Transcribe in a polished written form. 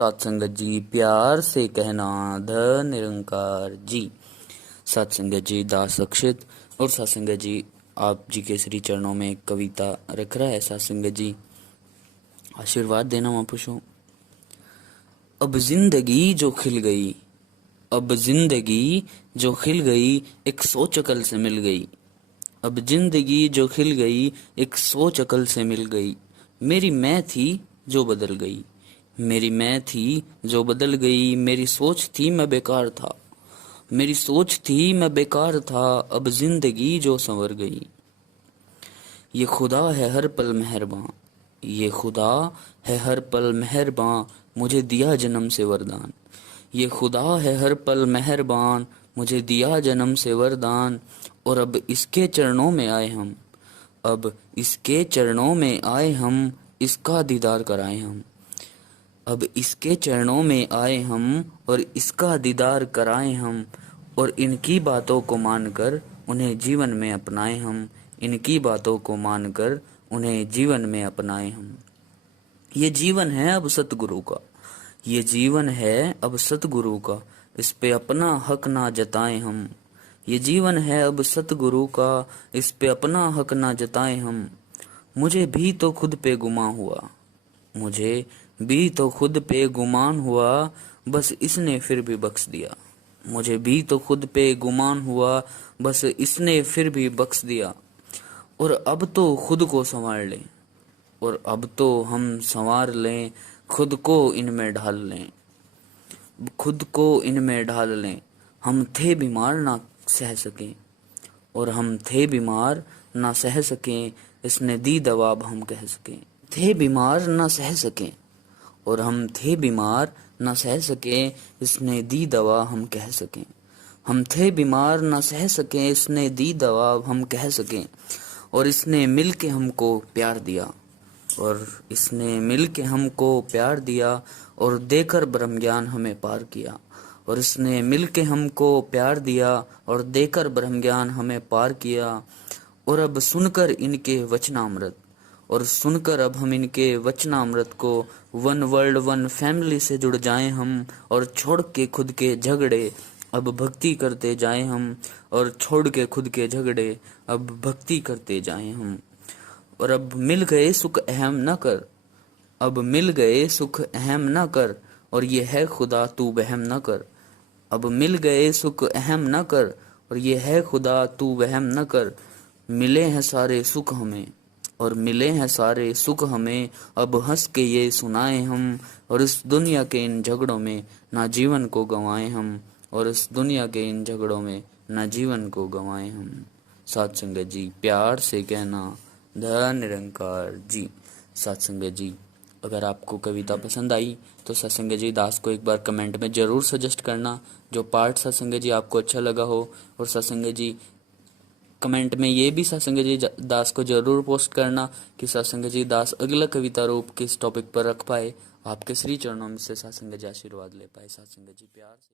सत्संगत जी प्यार से कहना ध निरंकार जी। सत्संगत जी दास अक्षित और सत्संगत जी आप जी के श्री चरणों में एक कविता रख रहा है। सत्संगत जी आशीर्वाद देना महापुरुषों। अब जिंदगी जो खिल गई, अब जिंदगी जो खिल गई, एक सोच अकल से मिल गई। अब जिंदगी जो खिल गई, एक सोच अकल से मिल गई। मेरी मैं थी जो बदल गई, मेरी मैं थी जो बदल गई। मेरी सोच थी मैं बेकार था, मेरी सोच थी मैं बेकार था। अब जिंदगी जो संवर गई। ये खुदा है हर पल मेहरबान, ये खुदा है हर पल मेहरबान, मुझे दिया जन्म से वरदान। ये खुदा है हर पल मेहरबान, मुझे दिया जन्म से वरदान। और अब इसके चरणों में आए हम, अब इसके चरणों में आए हम, इसका दीदार कराए हम। अब इसके चरणों में आए हम और इसका दीदार कराए हम। और इनकी बातों को मानकर उन्हें जीवन में अपनाए हम, इनकी बातों को मानकर उन्हें जीवन में अपनाए हम। ये जीवन है अब सतगुरु का, ये जीवन है अब सतगुरु का, इस पे अपना हक ना जताएं हम। ये जीवन है अब सतगुरु का, इस पे अपना हक ना जताएं हम। मुझे भी तो खुद पे गुमां हुआ, मुझे भी तो खुद पे गुमान हुआ, बस इसने फिर भी बख्श दिया। मुझे भी तो खुद पे गुमान हुआ, बस इसने फिर भी बख्श दिया। और अब तो खुद को संवार लें, और अब तो हम संवार लें, खुद को इनमें ढाल लें, खुद को इनमें ढाल लें। हम थे बीमार ना सह सकें, और हम थे बीमार ना सह सकें, इसने दी दवा अब हम कह सकें। थे बीमार ना सह सकें, और हम थे बीमार ना सह सकें, इसने दी दवा हम कह सकें। हम थे बीमार ना सह सकें, इसने दी दवा हम कह सकें। और इसने मिल के हमको प्यार दिया, और इसने मिल के हमको प्यार दिया, और देकर ब्रह्म ज्ञान हमें पार किया। और इसने मिल के हमको प्यार दिया, और देकर ब्रह्म ज्ञान हमें पार किया। और अब सुनकर इनके वचनामृत, और सुनकर अब हम इनके वचनामृत को वन वर्ल्ड वन फैमिली से जुड़ जाएं हम। और छोड़ के खुद के झगड़े अब भक्ति करते जाएं हम, और छोड़ के खुद के झगड़े अब भक्ति करते जाएं हम। और अब मिल गए सुख अहम न कर, अब मिल गए सुख अहम न कर, और ये है खुदा तू वहम न कर। अब मिल गए सुख अहम न कर, और ये है खुदा तू वहम न कर। मिले हैं सारे सुख हमें, और मिले हैं सारे सुख हमें, अब हंस के ये सुनाए हम। और इस दुनिया के इन झगड़ों में ना जीवन को गंवाए हम, और इस दुनिया के इन झगड़ों में ना जीवन को गंवाए हम। सत्संगत जी प्यार से कहना ध निरंकार जी। सत्संगत जी अगर आपको कविता पसंद आई तो सत्संगत जी दास को एक बार कमेंट में जरूर सजेस्ट करना, जो पार्ट सत्संगत जी आपको अच्छा लगा हो। और सत्संगत जी कमेंट में ये भी सत्संगत जी दास को जरूर पोस्ट करना कि सत्संगत जी दास अगला कविता रूप किस टॉपिक पर रख पाए, आपके श्री चरणों में से सत्संगत जी आशीर्वाद ले पाए। सत्संगत जी प्यार से